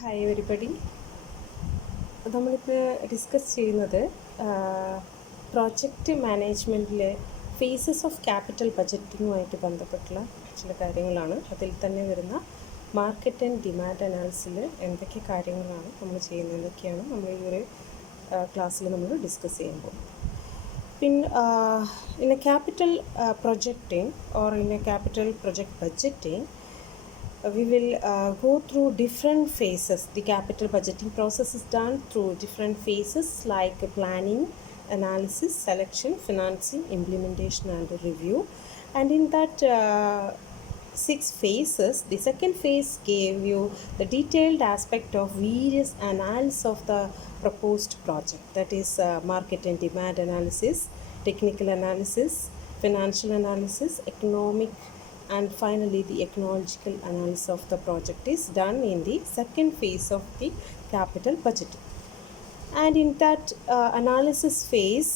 Hi everybody. നമ്മളിപ്പോൾ discuss ചെയ്യുന്നത് project മാനേജ്മെൻറ്റിൽ faces of capital ബജറ്റിങ്ങുമായിട്ട് ബന്ധപ്പെട്ടുള്ള ചില കാര്യങ്ങളാണ്. അതിൽ തന്നെ വരുന്ന മാർക്കറ്റ് ആൻഡ് ഡിമാൻഡ് അനാലിസിൽ എന്തൊക്കെ കാര്യങ്ങളാണ് നമ്മൾ ചെയ്യുന്നത്, എന്തൊക്കെയാണ് നമ്മൾ ഈ ഒരു ക്ലാസ്സിൽ നമ്മൾ ഡിസ്കസ് ചെയ്യുമ്പോൾ. In a capital projecting or in a capital project budgeting, we will go through different phases. The capital budgeting process is done through different phases like planning, analysis, selection, financing, implementation and review. And in that 6 phases, the second phase gave you the detailed aspect of various analysis of the proposed project, that is market and demand analysis, technical analysis, financial analysis, economic, and finally the ecological analysis of the project is done in the second phase of the capital budgeting. And in that analysis phase,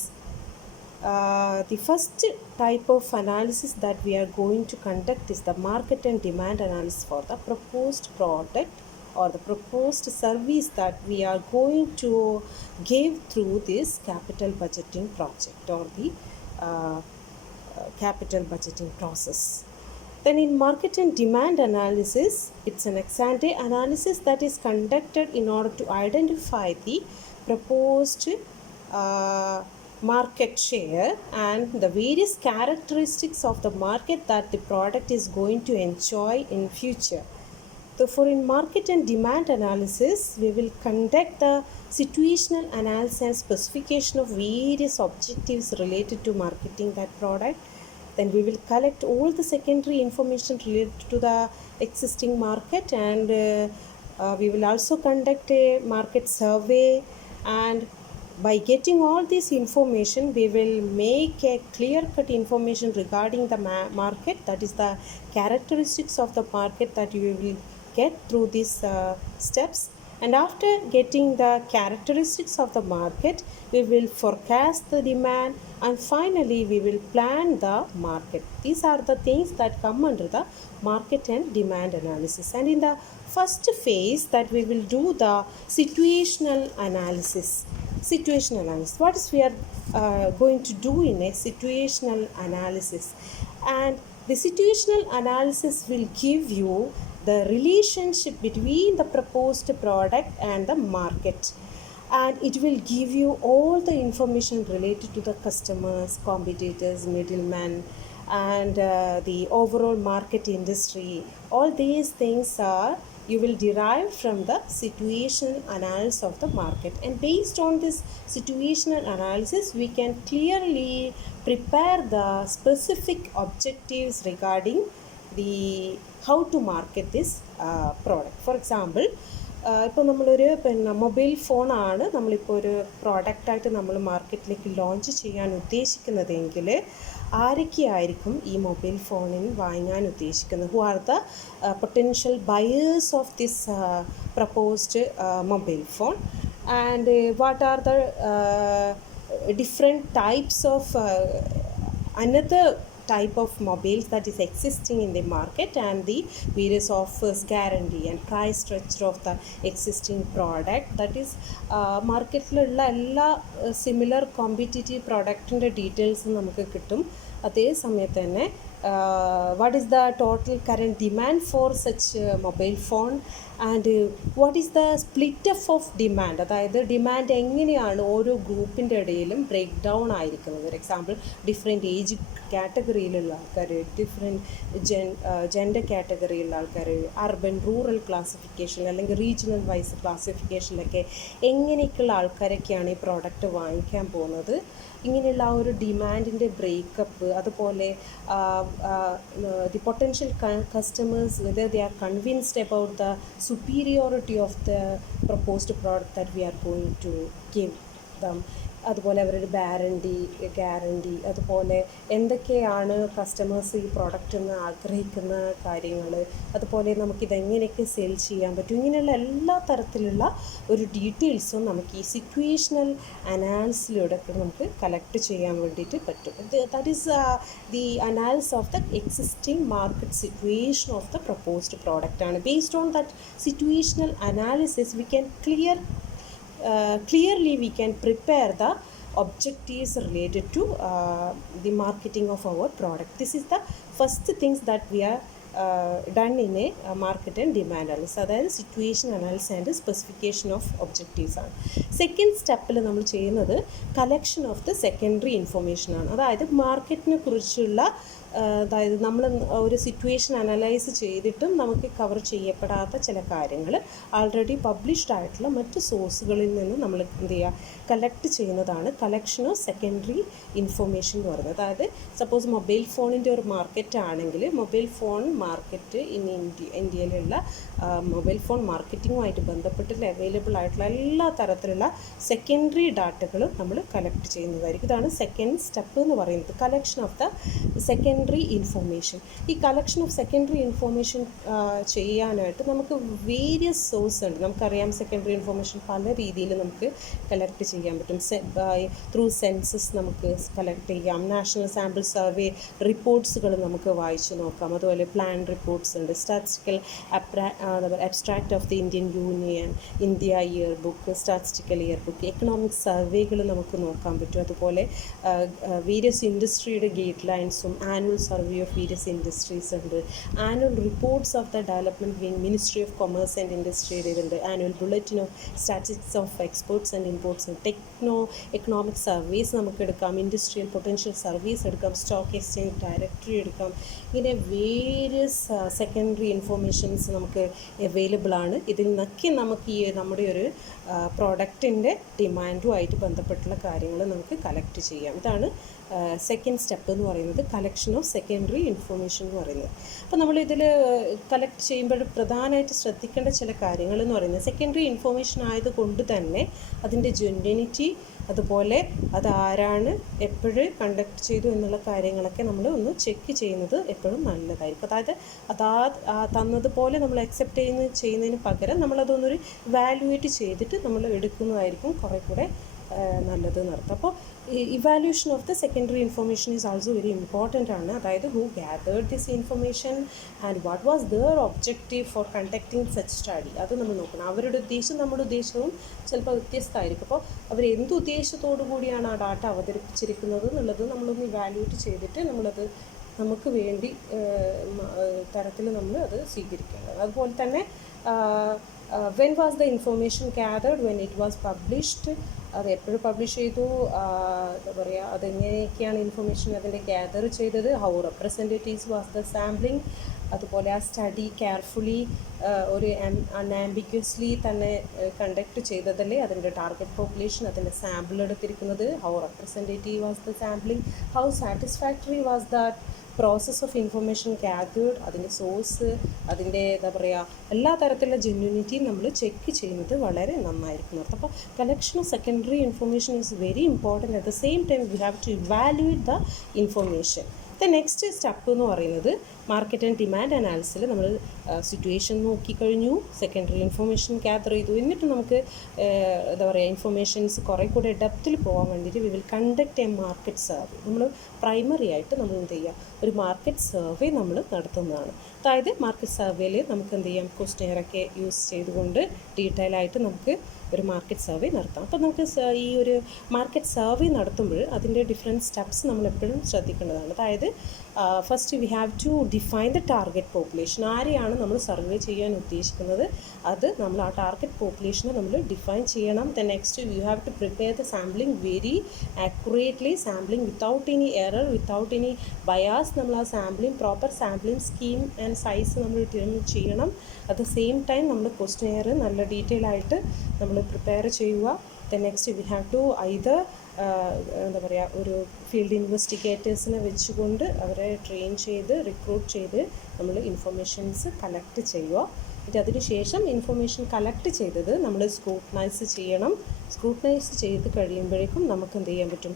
the first type of analysis that we are going to conduct is the market and demand analysis for the proposed product or the proposed service that we are going to give through this capital budgeting project or the capital budgeting process. Then in market and demand analysis, it's an ex-ante analysis that is conducted in order to identify the proposed market share and the various characteristics of the market that the product is going to enjoy in future. Therefore, in market and demand analysis, we will conduct the situational analysis and specification of various objectives related to marketing that product. Then we will collect all the secondary information related to the existing market, and we will also conduct a market survey. And by getting all this information, we will make a clear-cut information regarding the market, that is the characteristics of the market that you will get through these steps. And after getting the characteristics of the market, we will forecast the demand, and finally we will plan the market. These are the things that come under the market and demand analysis. And in the first phase, that we will do the situational analysis. What is we are going to do in a situational analysis? And the situational analysis will give you the relationship between the proposed product and the market, and it will give you all the information related to the customers, competitors, middlemen, and the overall market industry. All these things are you will derive from the situational analysis of the market, and based on this situational analysis, we can clearly prepare the specific objectives regarding the how to market this product. For example, ഇപ്പോൾ നമ്മളൊരു mobile ഫോണാണ് നമ്മളിപ്പോൾ ഒരു പ്രോഡക്റ്റായിട്ട് നമ്മൾ മാർക്കറ്റിലേക്ക് launch ചെയ്യാൻ ഉദ്ദേശിക്കുന്നതെങ്കിൽ ആരൊക്കെയായിരിക്കും ഈ mobile ഫോണിൽ വാങ്ങാൻ ഉദ്ദേശിക്കുന്നത്? Who are the potential buyers of this proposed mobile phone, and what are the different types of another type of mobiles that is existing in the market, and the various offers, guarantee and price structure of the existing product. That is മാർക്കറ്റിലുള്ള എല്ലാ similar competitive പ്രോഡക്റ്റിൻ്റെ ഡീറ്റെയിൽസും നമുക്ക് കിട്ടും. അതേ സമയത്ത് തന്നെ what is the total current demand for such mobile phone, and what is the split up of demand, അതായത് demand എങ്ങനെയാണ് ഓരോ ഗ്രൂപ്പിൻ്റെ ഇടയിലും ബ്രേക്ക് ഡൗൺ ആയിരിക്കുന്നത്. ഫോർ എക്സാമ്പിൾ ഡിഫറെൻറ്റ് ഏജ് കാറ്റഗറിയിലുള്ള ആൾക്കാർ, ഡിഫറെൻറ്റ് ജെൻഡർ കാറ്റഗറിയിലുള്ള ആൾക്കാർ, അർബൻ റൂറൽ ക്ലാസിഫിക്കേഷൻ അല്ലെങ്കിൽ റീജിയണൽ വൈസ് ക്ലാസിഫിക്കേഷനിലൊക്കെ എങ്ങനെയൊക്കെയുള്ള ആൾക്കാരൊക്കെയാണ് ഈ പ്രോഡക്റ്റ് വാങ്ങിക്കാൻ പോകുന്നത്. ഇങ്ങനെയുള്ള ആ ഒരു ഡിമാൻഡിൻ്റെ ബ്രേക്കപ്പ്, അതുപോലെ the potential customers, whether they are convinced about the superiority of the proposed product that we are going to give them. അതുപോലെ അവരുടെ ഗ്യാരണ്ടി, അതുപോലെ എന്തൊക്കെയാണ് കസ്റ്റമേഴ്സ് ഈ പ്രോഡക്റ്റ് എന്ന് ആഗ്രഹിക്കുന്ന കാര്യങ്ങൾ, അതുപോലെ നമുക്കിതെങ്ങനെയൊക്കെ സെയിൽ ചെയ്യാൻ പറ്റും, ഇങ്ങനെയുള്ള എല്ലാ തരത്തിലുള്ള ഒരു ഡീറ്റെയിൽസും നമുക്ക് ഈ സിറ്റുവേഷണൽ അനാലിസിലൂടെ നമുക്ക് കളക്ട് ചെയ്യാൻ വേണ്ടിയിട്ട് പറ്റും. That is the analysis of the existing market situation of the proposed product ആണ്. Based on that situational analysis we can clearly we can prepare the objectives related to the marketing of our product. This is the first things that we are done in a market and demand analysis, അതായത് situation analysis and specification of objectives ആണ്. Second സ്റ്റെപ്പിൽ നമ്മൾ ചെയ്യുന്നത് collection of the secondary information ആണ്. അതായത് മാർക്കറ്റിനെ കുറിച്ചുള്ള അതായത് നമ്മൾ ഒരു സിറ്റുവേഷൻ അനലൈസ് ചെയ്തിട്ടും നമുക്ക് കവർ ചെയ്യപ്പെടാത്ത ചില കാര്യങ്ങൾ ആൾറെഡി പബ്ലിഷ്ഡ് ആയിട്ടുള്ള മറ്റ് സോഴ്സുകളിൽ നിന്ന് നമ്മൾ എന്ത് ചെയ്യുക, കളക്ട് ചെയ്യുന്നതാണ് കളക്ഷൻ ഓഫ് സെക്കൻഡറി ഇൻഫർമേഷൻ എന്ന് പറയുന്നത്. അതായത് സപ്പോസ് മൊബൈൽ ഫോണിൻ്റെ ഒരു മാർക്കറ്റ് ആണെങ്കിൽ മൊബൈൽ ഫോൺ മാർക്കറ്റ് ഇന്ത്യയിലുള്ള മൊബൈൽ ഫോൺ മാർക്കറ്റിങ്ങുമായിട്ട് ബന്ധപ്പെട്ട് അവൈലബിൾ ആയിട്ടുള്ള എല്ലാ തരത്തിലുള്ള സെക്കൻഡറി ഡാറ്റകളും നമ്മൾ കളക്ട് ചെയ്യുന്നതായിരിക്കും. ഇതാണ് സെക്കൻഡ് സ്റ്റെപ്പ് എന്ന് പറയുന്നത്, collection of the secondary information. ഈ കളക്ഷൻ ഓഫ് സെക്കൻഡറി ഇൻഫർമേഷൻ ചെയ്യാനായിട്ട് നമുക്ക് വേരിയസ് സോഴ്സ് ഉണ്ട്. നമുക്കറിയാം സെക്കൻഡറി ഇൻഫർമേഷൻ പല രീതിയിൽ നമുക്ക് കളക്ട് ചെയ്യാൻ പറ്റും. ത്രൂ സെൻസസ് നമുക്ക് കളക്ട് ചെയ്യാം, നാഷണൽ സാമ്പിൾ സർവേ റിപ്പോർട്ട്സുകൾ നമുക്ക് വായിച്ചു നോക്കാം, അതുപോലെ പ്ലാൻ റിപ്പോർട്ട്സ് ഉണ്ട്, statistical abstract of the Indian Union, India year book, statistical year book, economic സർവേകൾ നമുക്ക് നോക്കാൻ പറ്റും. അതുപോലെ വേരിയസ് ഇൻഡസ്ട്രിയുടെ ഗൈഡ് ലൈൻസും annual survey of various industries ഉണ്ട്, annual reports of the development wing ministry of commerce and ഇൻഡസ്ട്രിയുടെ ഉണ്ട്, annual bulletin of statistics of exports and imports, economic service നമുക്ക് എടുക്കാം, ഇൻഡസ്ട്രിയൽ പൊട്ടൻഷ്യൽ സർവീസ് എടുക്കാം, സ്റ്റോക്ക് എക്സ്ചേഞ്ച് ഡയറക്ടറി എടുക്കാം. ഇങ്ങനെ various secondary informations നമുക്ക് available ആണ്. ഇതിൽ നിന്നൊക്കെ നമുക്ക് ഈ നമ്മുടെ ഒരു പ്രോഡക്റ്റിൻ്റെ ഡിമാൻഡുമായിട്ട് ബന്ധപ്പെട്ടുള്ള കാര്യങ്ങൾ നമുക്ക് കളക്ട് ചെയ്യാം. ഇതാണ് സെക്കൻഡ് സ്റ്റെപ്പ് എന്ന് പറയുന്നത്, കളക്ഷൻ ഓഫ് സെക്കൻഡറി ഇൻഫർമേഷൻ എന്ന് പറയുന്നത്. അപ്പോൾ നമ്മളിതിൽ കളക്ട് ചെയ്യുമ്പോൾ പ്രധാനമായിട്ട് ശ്രദ്ധിക്കേണ്ട ചില കാര്യങ്ങൾ എന്ന് പറയുന്നത്, സെക്കൻഡറി ഇൻഫർമേഷൻ ആയതുകൊണ്ട് തന്നെ അതിൻ്റെ ജെന്യൂനിറ്റി, അതുപോലെ അതാരാണ് എപ്പോഴും കണ്ടക്ട് ചെയ്തു എന്നുള്ള കാര്യങ്ങളൊക്കെ നമ്മൾ ഒന്ന് ചെക്ക് ചെയ്യുന്നത് എപ്പോഴും നല്ലതായിരിക്കും. അതായത് തന്നതുപോലെ നമ്മൾ അക്സെപ്റ്റ് ചെയ്യുന്നതിന് പകരം നമ്മളതൊന്നൊരു വാല്യുവേറ്റ് ചെയ്തിട്ട് നമ്മൾ എടുക്കുന്നതായിരിക്കും കുറേ കൂടെ നല്ലത് എന്നർത്ഥം. അപ്പോൾ evaluation of the secondary information is also very important ആണ്. അതായത് who gathered this information and what was their objective for conducting such study, അത് നമ്മൾ നോക്കണം. അവരുടെ ഉദ്ദേശം നമ്മുടെ ഉദ്ദേശവും ചിലപ്പോൾ വ്യത്യസ്തമായിരിക്കും. അപ്പോൾ അവർ എന്ത് ഉദ്ദേശത്തോടു കൂടിയാണ് ആ ഡാറ്റ അവതരിപ്പിച്ചിരിക്കുന്നത് എന്നുള്ളത് നമ്മളൊന്ന് ഇവാലുവേറ്റ് ചെയ്തിട്ട് നമ്മളത് നമുക്ക് വേണ്ടി തരത്തിൽ നമ്മൾ അത് സ്വീകരിക്കേണ്ടത്. അതുപോലെ തന്നെ when was the information gathered, when it was published, അത് എപ്പോഴും പബ്ലിഷ് ചെയ്തു, എന്താ പറയുക, അതെങ്ങനെയൊക്കെയാണ് ഇൻഫർമേഷൻ അതിൻ്റെ ഗ്യാദർ ചെയ്തത്, how representatives was the sampling, അതുപോലെ ആ സ്റ്റഡി കെയർഫുള്ളി ഒരു അൺആംബിഗ്വസ്ലി തന്നെ കണ്ടക്ട് ചെയ്തതല്ലേ, അതിൻ്റെ ടാർഗറ്റ് പോപ്പുലേഷൻ, അതിൻ്റെ സാമ്പിൾ എടുത്തിരിക്കുന്നത്, how representative was the sampling, how satisfactory was that process of information gathered, അതിൻ്റെ സോഴ്സ്, അതിൻ്റെ എന്താ പറയുക, എല്ലാ തരത്തിലുള്ള ജെന്യൂനിറ്റിയും നമ്മൾ ചെക്ക് ചെയ്യുന്നത് വളരെ നന്നായിരിക്കും. അപ്പോൾ collection of secondary information is very important. At the same time we have to evaluate the information. The next step എന്ന് പറയുന്നത് മാർക്കറ്റ് ആൻഡ് ഡിമാൻഡ് അനാലിസിൽ നമ്മൾ സിറ്റുവേഷൻ നോക്കിക്കഴിഞ്ഞു, സെക്കൻഡറി ഇൻഫർമേഷൻ ഗ്യാദർ ചെയ്തു, എന്നിട്ട് നമുക്ക് എന്താ പറയുക ഇൻഫർമേഷൻസ് കുറേ കൂടെ ഡെപ്തിൽ പോകാൻ വേണ്ടിയിട്ട് we will conduct A market survey. നമ്മൾ പ്രൈമറി ആയിട്ട് നമ്മൾ എന്ത് ചെയ്യുക, ഒരു മാർക്കറ്റ് സർവേ നമ്മൾ നടത്തുന്നതാണ്. അതായത് മാർക്കറ്റ് സർവേയിൽ നമുക്ക് എന്ത് ചെയ്യാം, ക്വസ്റ്റ്യനറൊക്കെ യൂസ് ചെയ്തുകൊണ്ട് ഡീറ്റെയിൽ ആയിട്ട് നമുക്ക് ഒരു മാർക്കറ്റ് സർവേ നടത്താം. അപ്പോൾ നമുക്ക് ഈ ഒരു മാർക്കറ്റ് സർവേ നടത്തുമ്പോൾ അതിൻ്റെ ഡിഫറെൻറ്റ് സ്റ്റെപ്സ് നമ്മളെപ്പോഴും ശ്രദ്ധിക്കേണ്ടതാണ്. അതായത് first we have to define the target population. ആരെയാണ് നമ്മൾ സർവേ ചെയ്യാൻ ഉദ്ദേശിക്കുന്നത്, അത് നമ്മൾ ആ ടാർഗറ്റ് പോപ്പുലേഷനെ നമ്മൾ ഡിഫൈൻ ചെയ്യണം. The next you have to prepare the sampling very accurately, sampling without any error, without any bias. നമ്മൾ ആ sampling proper sampling scheme and size നമ്മൾ ഡിറ്റർമിൻ ചെയ്യണം. അറ്റ് ദ സെയിം ടൈം നമ്മൾ ക്വസ്റ്റ്യനെയർ നല്ല detail ആയിട്ട് നമ്മൾ prepare ചെയ്യുക. The next we have to either എന്താ പറയുക, ഒരു ഫീൽഡ് ഇൻവെസ്റ്റിഗേറ്റേഴ്സിനെ വെച്ചുകൊണ്ട് അവരെ ട്രെയിൻ ചെയ്ത് റിക്രൂട്ട് ചെയ്ത് നമ്മൾ ഇൻഫർമേഷൻസ് കളക്ട് ചെയ്യുക. അതിനുശേഷം ഇൻഫർമേഷൻ കളക്ട് ചെയ്തത് നമ്മൾ സ്ക്രൂട്ടനൈസ് ചെയ്യണം. സ്ക്രൂട്ടനൈസ് ചെയ്ത് കഴിയുമ്പോഴേക്കും നമുക്ക് എന്ത് ചെയ്യാൻ പറ്റും,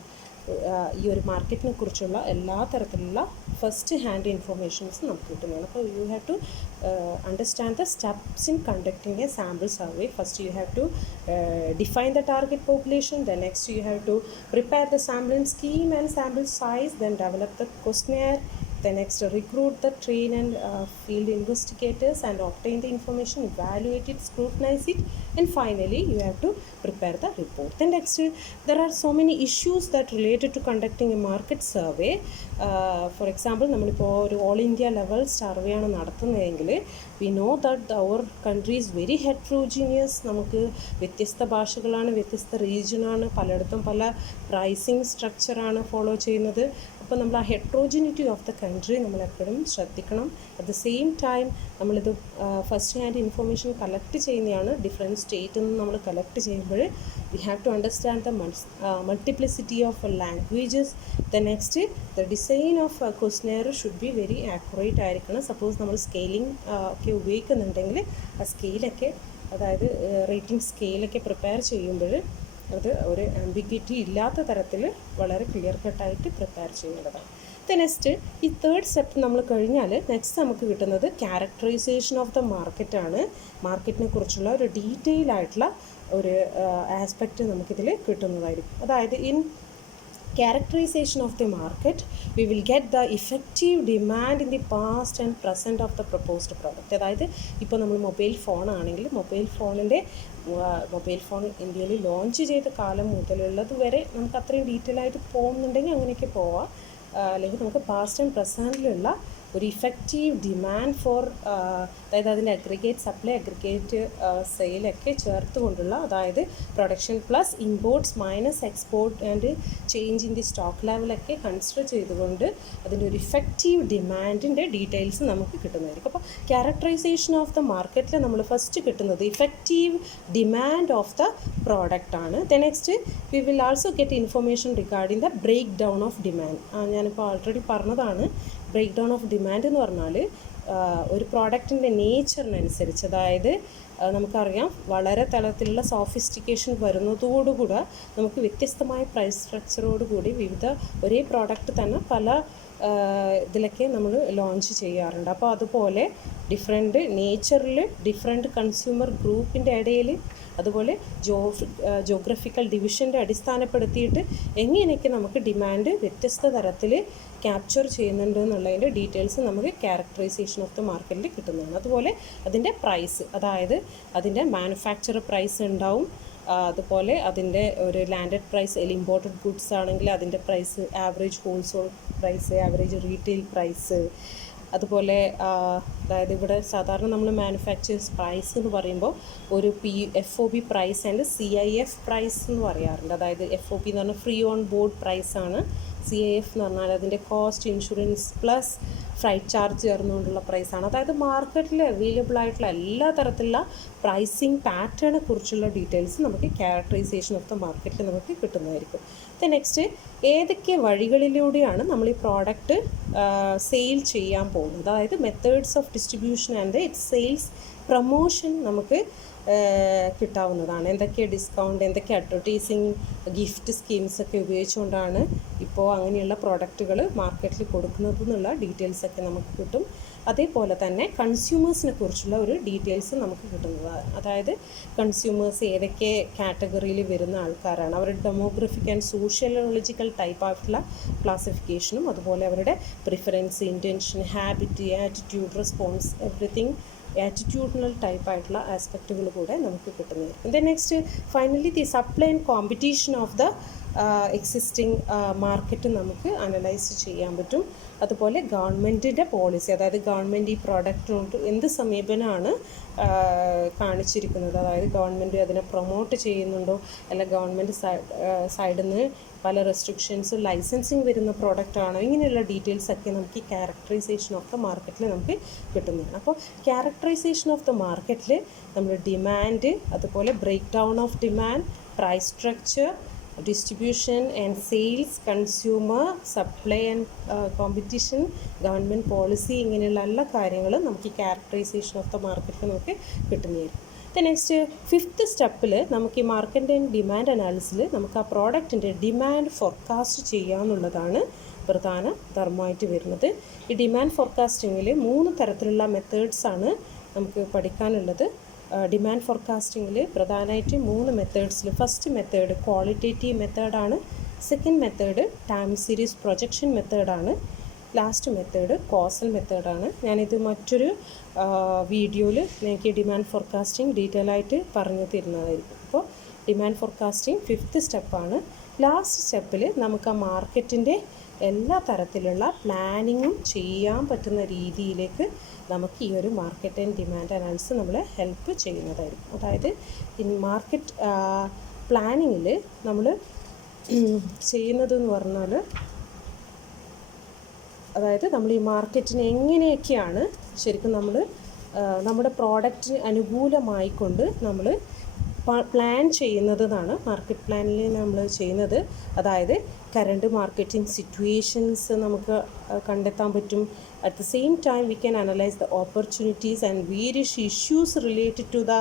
ഈ ഒരു മാർക്കറ്റിനെ കുറിച്ചുള്ള എല്ലാ തരത്തിലുള്ള ഫസ്റ്റ് ഹാൻഡ് ഇൻഫർമേഷൻസ് നമുക്ക് കിട്ടുന്നതാണ്. അപ്പോൾ you have to understand the steps in conducting a sample survey. First you have to define the target population, then next you have to prepare the sampling scheme and sample size, then develop the questionnaire, then next recruit the train and field investigators and obtain the information, evaluate it, scrutinize it, and finally you have to prepare the report. Then next there are so many issues that related to conducting a market survey. For example, നമ്മളിപ്പോൾ ഒരു all India level സർവേയാണ് നടത്തുന്നതെങ്കിൽ we know that our country is very heterogeneous. നമുക്ക് വ്യത്യസ്ത ഭാഷകളാണ്, വ്യത്യസ്ത റീജിയനാണ്, പലയിടത്തും പല പ്രൈസിങ് സ്ട്രക്ചറാണ് ഫോളോ ചെയ്യുന്നത്. അപ്പോൾ നമ്മൾ ആ ഹെട്രോജിനിറ്റി ഓഫ് ദ കൺട്രി നമ്മളെപ്പോഴും ശ്രദ്ധിക്കണം. അറ്റ് ദ സെയിം ടൈം നമ്മളിത് ഫസ്റ്റ് ഹാൻഡ് ഇൻഫർമേഷൻ കളക്ട് ചെയ്യുന്നതാണ്. ഡിഫറെൻറ്റ് സ്റ്റേറ്റിൽ നിന്ന് നമ്മൾ കളക്ട് ചെയ്യുമ്പോൾ we have to understand the multiplicity of languages. The next the design of questionnaire should be very accurate ആയിരിക്കണം. Suppose നമ്മൾ സ്കെയിലിംഗ് ഒക്കെ ഉപയോഗിക്കുന്നുണ്ടെങ്കിൽ ആ സ്കെയിലൊക്കെ, അതായത് റേറ്റിംഗ് സ്കെയിലൊക്കെ പ്രിപ്പയർ ചെയ്യുമ്പോൾ അത് ഒരു ആംബിഗ്വിറ്റി ഇല്ലാത്ത തരത്തിൽ വളരെ ക്ലിയർ കട്ടായിട്ട് പ്രിപ്പയർ ചെയ്യേണ്ടതാണ്. നെക്സ്റ്റ് ഈ തേർഡ് സ്റ്റെപ്പ് നമ്മൾ കഴിഞ്ഞാൽ നെക്സ്റ്റ് നമുക്ക് കിട്ടുന്നത് ക്യാരക്ടറൈസേഷൻ ഓഫ് ദ മാർക്കറ്റാണ്. മാർക്കറ്റിനെ കുറിച്ചുള്ള ഒരു ഡീറ്റെയിൽ ആയിട്ടുള്ള ഒരു ആസ്പെക്റ്റ് നമുക്കിതിൽ കിട്ടുന്നതായിരിക്കും. അതായത് in characterization of the market, we will get the effective demand in the past and present of the proposed product. അതായത് ഇപ്പോൾ നമ്മൾ മൊബൈൽ ഫോണാണെങ്കിൽ മൊബൈൽ ഫോൺ ഇന്ത്യയിൽ ലോഞ്ച് ചെയ്ത കാലം മുതലുള്ളത് വരെ നമുക്ക് അത്രയും ഡീറ്റെയിൽ ആയിട്ട് പോകുന്നുണ്ടെങ്കിൽ അങ്ങനെയൊക്കെ പോവാം. അല്ലെങ്കിൽ നമുക്ക് പാസ്റ്റ് ആൻഡ് പ്രസൻറ്റിലുള്ള ഒരു ഇഫക്റ്റീവ് ഡിമാൻഡ് ഫോർ, അതായത് അതിൻ്റെ അഗ്രിഗേറ്റ് സപ്ലൈ, അഗ്രിഗേറ്റ് സെയിലൊക്കെ ചേർത്തുകൊണ്ടുള്ള, അതായത് production plus imports minus export and change in the stock ലെവലൊക്കെ കൺസിഡർ ചെയ്തുകൊണ്ട് അതിൻ്റെ ഒരു ഇഫക്റ്റീവ് ഡിമാൻഡിൻ്റെ ഡീറ്റെയിൽസ് നമുക്ക് കിട്ടുന്നതായിരിക്കും. അപ്പോൾ ക്യാരക്ടറൈസേഷൻ ഓഫ് ദ മാർക്കറ്റിൽ നമ്മൾ ഫസ്റ്റ് കിട്ടുന്നത് effective demand of the product ആണ്. Next we will also get information regarding the break down of demand. ഞാനിപ്പോൾ ഓൾറെഡി പറഞ്ഞതാണ്. ബ്രേക്ക് ഡൗൺ ഓഫ് ഡിമാൻഡ് എന്ന് പറഞ്ഞാൽ ഒരു പ്രോഡക്റ്റിൻ്റെ നേച്ചറിനനുസരിച്ച്, അതായത് നമുക്കറിയാം വളരെ തലത്തിലുള്ള സോഫിസ്റ്റിക്കേഷൻ വരുന്നതോടുകൂടി നമുക്ക് വ്യത്യസ്തമായ പ്രൈസ് സ്ട്രക്ചറോടുകൂടി വിവിധ ഒരേ പ്രോഡക്റ്റ് തന്നെ പല ഇതിലൊക്കെ നമ്മൾ ലോഞ്ച് ചെയ്യാറുണ്ട്. അപ്പോൾ അതുപോലെ ഡിഫറെൻറ്റ് നേച്ചറിൽ ഡിഫറെൻറ്റ് കൺസ്യൂമർ ഗ്രൂപ്പിൻ്റെ ഇടയിൽ, അതുപോലെ ജോഗ്രഫിക്കൽ ഡിവിഷൻ്റെ അടിസ്ഥാനപ്പെടുത്തിയിട്ട് എങ്ങനെയൊക്കെ നമുക്ക് ഡിമാൻഡ് വ്യത്യസ്ത തരത്തിൽ ക്യാപ്ചർ ചെയ്യുന്നുണ്ട് എന്നുള്ളതിൻ്റെ ഡീറ്റെയിൽസ് നമുക്ക് ക്യാരക്ടറൈസേഷൻ ഓഫ് ദ മാർക്കറ്റിൽ കിട്ടുന്നതാണ്. അതുപോലെ അതിൻ്റെ പ്രൈസ്, അതായത് അതിൻ്റെ മാനുഫാക്ചർ പ്രൈസ് ഉണ്ടാവും, അതുപോലെ അതിൻ്റെ ഒരു ലാൻഡഡ് പ്രൈസ്, ഇമ്പോർട്ടഡ് ഗുഡ്സ് ആണെങ്കിൽ അതിൻ്റെ price, average wholesale price, average retail price, അതുപോലെ അതായത് ഇവിടെ സാധാരണ നമ്മൾ മാനുഫാക്ചേഴ്സ് പ്രൈസ് എന്ന് പറയുമ്പോൾ ഒരു FOB price and CIF price എന്ന് പറയാറുണ്ട്. അതായത് FOB എന്ന് പറഞ്ഞാൽ ഫ്രീ ഓൺ ബോർഡ് പ്രൈസാണ്. CIF എന്ന് പറഞ്ഞാൽ അതിൻ്റെ cost, insurance plus freight charge ചേർന്നുകൊണ്ടുള്ള പ്രൈസാണ്. അതായത് മാർക്കറ്റിൽ അവൈലബിൾ ആയിട്ടുള്ള എല്ലാ തരത്തിലുള്ള പ്രൈസിങ് പാറ്റേണെ കുറിച്ചുള്ള ഡീറ്റെയിൽസ് നമുക്ക് ക്യാരക്ടറൈസേഷൻ ഓഫ് ദ മാർക്കറ്റിൽ നമുക്ക് കിട്ടുന്നതായിരിക്കും. നെക്സ്റ്റ് ഏതൊക്കെ വഴികളിലൂടെയാണ് നമ്മൾ ഈ പ്രോഡക്റ്റ് സെയിൽ ചെയ്യാൻ പോകുന്നത്, അതായത് methods of distribution and it's sales promotion നമുക്ക് കിട്ടാവുന്നതാണ്. എന്തൊക്കെ ഡിസ്കൗണ്ട്, എന്തൊക്കെ അഡ്വർടൈസിങ്, ഗിഫ്റ്റ് സ്കീംസൊക്കെ ഉപയോഗിച്ചുകൊണ്ടാണ് ഇപ്പോൾ അങ്ങനെയുള്ള പ്രോഡക്റ്റുകൾ മാർക്കറ്റിൽ കൊടുക്കുന്നത് എന്നുള്ള ഡീറ്റെയിൽസൊക്കെ നമുക്ക് കിട്ടും. അതേപോലെ തന്നെ കൺസ്യൂമേഴ്സിനെ കുറിച്ചുള്ള ഒരു ഡീറ്റെയിൽസ് നമുക്ക് കിട്ടുന്നതാണ്. അതായത് കൺസ്യൂമേഴ്സ് ഏതൊക്കെ കാറ്റഗറിയിൽ വരുന്ന ആൾക്കാരാണ്, അവരുടെ ഡെമോഗ്രഫിക് ആൻഡ് സോഷ്യോളജിക്കൽ ടൈപ്പ് ആയിട്ടുള്ള ക്ലാസിഫിക്കേഷനും, അതുപോലെ അവരുടെ preference, intention, habit, attitude, response, everything attitudinal type ആയിട്ടുള്ള ആസ്പെക്റ്റുകൾ കൂടെ നമുക്ക് കിട്ടുന്നതായിരിക്കും. Next finally the supply and competition of the existing market നമുക്ക് അനലൈസ് ചെയ്യാൻ പറ്റും. അതുപോലെ ഗവൺമെൻറ്റിൻ്റെ പോളിസി, അതായത് ഗവൺമെൻറ് ഈ പ്രോഡക്റ്റിനോട് എന്ത് സമീപനമാണ് കാണിച്ചിരിക്കുന്നത്, അതായത് ഗവൺമെൻറ് അതിനെ പ്രൊമോട്ട് ചെയ്യുന്നുണ്ടോ, അല്ല ഗവൺമെൻറ് സൈഡിൽ നിന്ന് പല റെസ്ട്രിക്ഷൻസ്, ലൈസൻസിങ് വരുന്ന പ്രോഡക്റ്റാണോ, ഇങ്ങനെയുള്ള ഡീറ്റെയിൽസൊക്കെ നമുക്ക് ഈ ക്യാരക്ടറൈസേഷൻ ഓഫ് ദ മാർക്കറ്റിൽ നമുക്ക് കിട്ടുന്നതാണ്. അപ്പോൾ ക്യാരക്ടറൈസേഷൻ ഓഫ് ദ മാർക്കറ്റിൽ നമ്മൾ ഡിമാൻഡ്, അതുപോലെ break down of demand, price structure, distribution and sales, consumer, supply and competition, government policy ഇങ്ങനെയുള്ള എല്ലാ കാര്യങ്ങളും നമുക്ക് ഈ ക്യാരക്ടറൈസേഷൻ ഓഫ് ദ മാർക്കറ്റിൽ നമുക്ക് കിട്ടുന്നതായിരിക്കും. നെക്സ്റ്റ് ഫിഫ്ത്ത് സ്റ്റെപ്പിൽ നമുക്ക് ഈ മാർക്കറ്റ് ആൻഡ് ഡിമാൻഡ് അനാലിസിൽ നമുക്ക് ആ പ്രോഡക്റ്റിൻ്റെ ഡിമാൻഡ് ഫോർകാസ്റ്റ് ചെയ്യാമെന്നുള്ളതാണ് പ്രധാന ധർമ്മമായിട്ട് വരുന്നത്. ഈ ഡിമാൻഡ് ഫോർകാസ്റ്റിങ്ങിൽ 3 തരത്തിലുള്ള മെത്തേഡ്സാണ് നമുക്ക് പഠിക്കാനുള്ളത്. ഡിമാൻഡ് ഫോർകാസ്റ്റിങ്ങിൽ പ്രധാനമായിട്ട് 3 മെത്തേഡ്സിൽ ഫസ്റ്റ് മെത്തേഡ് ക്വാളിറ്റേറ്റീവ് മെത്തേഡാണ്, second method time series projection മെത്തേഡാണ്, ലാസ്റ്റ് മെത്തേഡ് കോസൽ മെത്തേഡാണ്. ഞാനിത് മറ്റൊരു വീഡിയോയിൽ എനിക്ക് ഡിമാൻഡ് ഫോർകാസ്റ്റിംഗ് ഡീറ്റെയിൽ ആയിട്ട് പറഞ്ഞു തരുന്നതായിരിക്കും. അപ്പോൾ ഡിമാൻഡ് ഫോർകാസ്റ്റിംഗ് 5th സ്റ്റെപ്പാണ്. ലാസ്റ്റ് സ്റ്റെപ്പിൽ നമുക്ക് ആ മാർക്കറ്റിൻ്റെ എല്ലാ തരത്തിലുള്ള പ്ലാനിങ്ങും ചെയ്യാൻ പറ്റുന്ന രീതിയിലേക്ക് നമുക്ക് ഈ ഒരു മാർക്കറ്റ് ആൻഡ് ഡിമാൻഡ് അനാലിസിസ് നമ്മളെ ഹെൽപ്പ് ചെയ്യുന്നതായിരിക്കും. അതായത് ഈ മാർക്കറ്റ് പ്ലാനിങ്ങിൽ നമ്മൾ ചെയ്യുന്നതെന്ന് പറഞ്ഞാൽ, അതായത് നമ്മൾ ഈ മാർക്കറ്റിനെ എങ്ങനെയൊക്കെയാണ് ശരിക്കും നമ്മൾ നമ്മുടെ പ്രോഡക്റ്റിന് അനുകൂലമായിക്കൊണ്ട് നമ്മൾ പ്ലാൻ ചെയ്യുന്നതാണ് മാർക്കറ്റ് പ്ലാനിൽ നമ്മൾ ചെയ്യുന്നത്. അതായത് കറണ്ട് മാർക്കറ്റിംഗ് സിറ്റുവേഷൻസ് നമുക്ക് കണ്ടെത്താൻ പറ്റും. At the same time we can analyse the opportunities and various issues related to the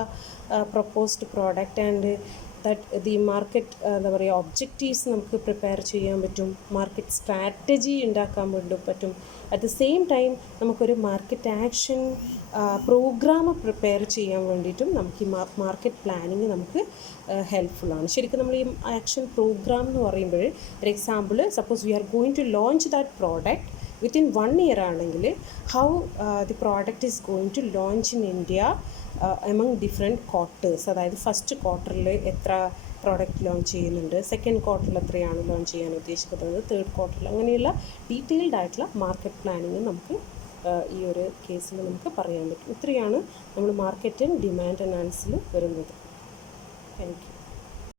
proposed product and that the market എന്താ പറയുക ഒബ്ജക്റ്റീവ്സ് നമുക്ക് പ്രിപ്പയർ ചെയ്യാൻ പറ്റും. മാർക്കറ്റ് സ്ട്രാറ്റജി ഉണ്ടാക്കാൻ വേണ്ടി പറ്റും. അറ്റ് ദ സെയിം ടൈം നമുക്കൊരു മാർക്കറ്റ് ആക്ഷൻ പ്രോഗ്രാം പ്രിപ്പയർ ചെയ്യാൻ വേണ്ടിയിട്ടും നമുക്ക് ഈ മാർക്കറ്റ് പ്ലാനിങ് നമുക്ക് ഹെൽപ്ഫുള്ളാണ്. ശരിക്കും നമ്മൾ ഈ ആക്ഷൻ പ്രോഗ്രാം എന്ന് പറയുമ്പോൾ for example suppose we are going to launch that product within 1 year ആണെങ്കിൽ how the product is going to launch in India among different quarters. അതായത് ഫസ്റ്റ് ക്വാർട്ടറിൽ എത്ര പ്രോഡക്റ്റ് ലോഞ്ച് ചെയ്യുന്നുണ്ട്, സെക്കൻഡ് ക്വാർട്ടറിൽ എത്രയാണ് ലോഞ്ച് ചെയ്യാൻ ഉദ്ദേശിക്കുന്നത്, തേർഡ് ക്വാർട്ടറിൽ, അങ്ങനെയുള്ള ഡീറ്റെയിൽഡ് ആയിട്ടുള്ള മാർക്കറ്റ് പ്ലാനിങ് നമുക്ക് ഈ ഒരു കേസിൽ നമുക്ക് പറയാൻ പറ്റും. ഇത്രയാണ് നമ്മൾ മാർക്കറ്റ് ആൻഡ് ഡിമാൻഡ് അനാലിസിൽ വരുന്നത്. Thank you.